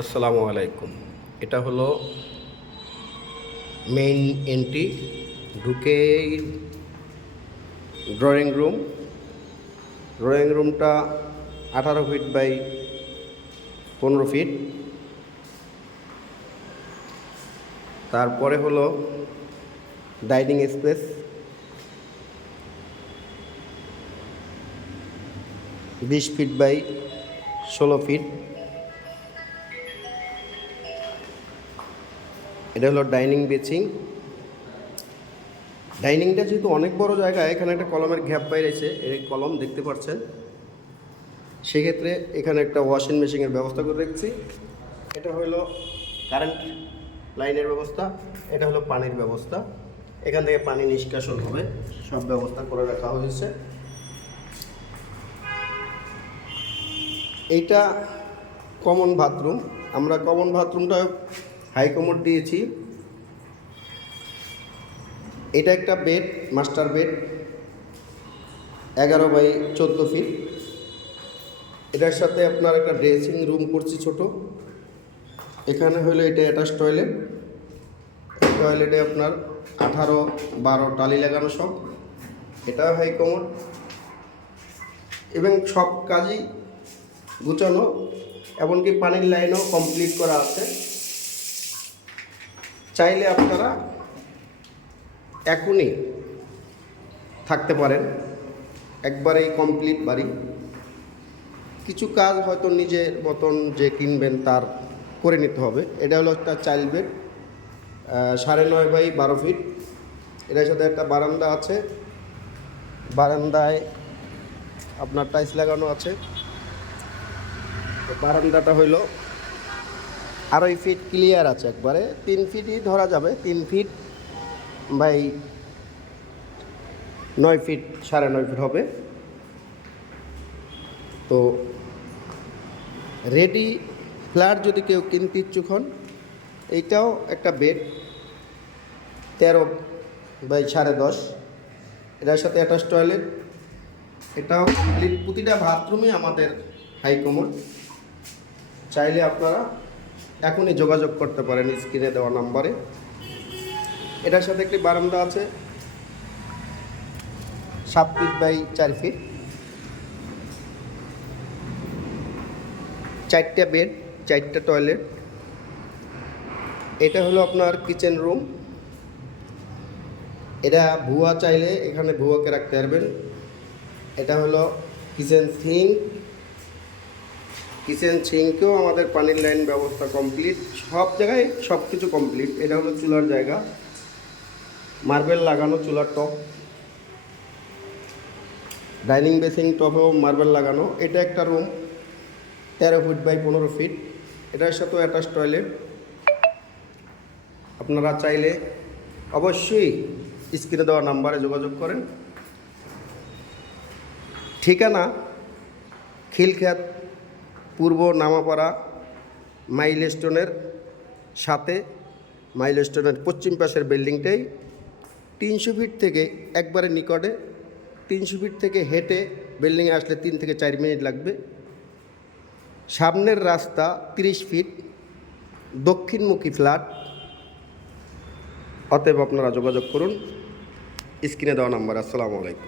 আসসালামু আলাইকুম। এটা হলো মেইন এন্ট্রি, ঢুকেই ড্রয়িং রুম। ড্রয়িং রুমটা 18 ফিট বাই 15 ফিট। তারপরে হলো dining space, 20 feet by 16 feet. এটা হলো ডাইনিং বেচিং। ডাইনিংটা যেহেতু অনেক বড় জায়গা, এখানে একটা কলমের গ্যাপ বাইরেছে, এই কলম দেখতে পাচ্ছেন। সেক্ষেত্রে এখানে একটা ওয়াশিং মেশিনের ব্যবস্থা করে রেখেছি। এটা হলো কারেন্ট লাইনের ব্যবস্থা, এটা হলো পানির ব্যবস্থা। এখান থেকে পানি নিষ্কাশন হবে, সব ব্যবস্থা করে রাখা হয়েছে। এইটা কমন বাথরুম। আমরা কমন বাথরুমটা হাই কমোড দিয়েছি। এটা একটা bed, master bed, 11 by 14 feet. এটার সাথে আপনার একটা ড্রেসিং রুম করছি ছোট। এখানে হলো এটা অ্যাটাচ টয়লেট। টয়লেটে আপনার 18-12 টালি লাগানো সব। এটা হাই কমোড এবং সব কাজই গুছানো, এমনকি পানির লাইনও কমপ্লিট করা আছে। চাইলে আপনারা এখনই থাকতে পারেন, একবারেই কমপ্লিট বাড়ি। কিছু কাজ হয়তো নিজের মতন যে কিনবেন তার করে নিতে হবে। এটা হলো একটা চাইল্ড বেড, 9.5 বাই 12 ফিট। এটার সাথে একটা বারান্দা আছে, বারান্দায় আপনার টাইলস লাগানো আছে। বারান্দাটা হইল 2.5 ফিট ক্লিয়ার আছে, একবারে 3 ফিটই ধরা যাবে। 3 ফিট বাই 9 ফিট, 9.5 ফিট হবে। তো রেডি ফ্ল্যাট যদি কেউ কিনতে ইচ্ছুক হন, এইটাও একটা বেড, 13 বাই 10.5। এটার সাথে অ্যাটাচ টয়লেট। এটাও কমপ্লিট, প্রতিটা বাথরুমই আমাদের হাই কমোড। চাইলে আপনারা এখনই যোগাযোগ করতে পারেন স্ক্রিনে দেওয়া নাম্বারে। এটার সাথে একটি বারান্দা আছে, 7 ফিট বাই 4 ফিট। 4টা বেড, 4টা টয়লেট। এটা হলো আপনার কিচেন রুম। এটা ভুয়া চাইলে এখানে ভুয়াকে রাখতে পারবেন। এটা হলো কিচেন সিঙ্ক। কিচেন সিঙ্কেও আমাদের পানির লাইন ব্যবস্থা কমপ্লিট, সব জায়গায় সব কিছু কমপ্লিট। এটা হলো চুলার জায়গা, মার্বেল লাগানো চুলার টপ। ডাইনিং বেসিং টপেও মার্বেল লাগানো। এটা একটা রুম, 13 ফিট বাই 15 ফিট। এটার সাথেও অ্যাটাচ টয়লেট। আপনারা চাইলে অবশ্যই স্ক্রিনে দেওয়া নাম্বারে যোগাযোগ করেন। ঠিকানা খিলখ্যাত, পূর্ব নামাপাড়া মাইলস্টোনের সাথে। মাইলস্টোনের পশ্চিম পাশের বিল্ডিংটাই 300 ফিট থেকে একবারে নিকটে। 300 ফিট থেকে হেঁটে বিল্ডিংয়ে আসলে 3 থেকে 4 মিনিট লাগবে। সামনের রাস্তা 30 ফিট, দক্ষিণমুখী ফ্ল্যাট। অতএব আপনারা যোগাযোগ করুন স্ক্রিনে দেওয়া নাম্বার। আসসালামু আলাইকুম।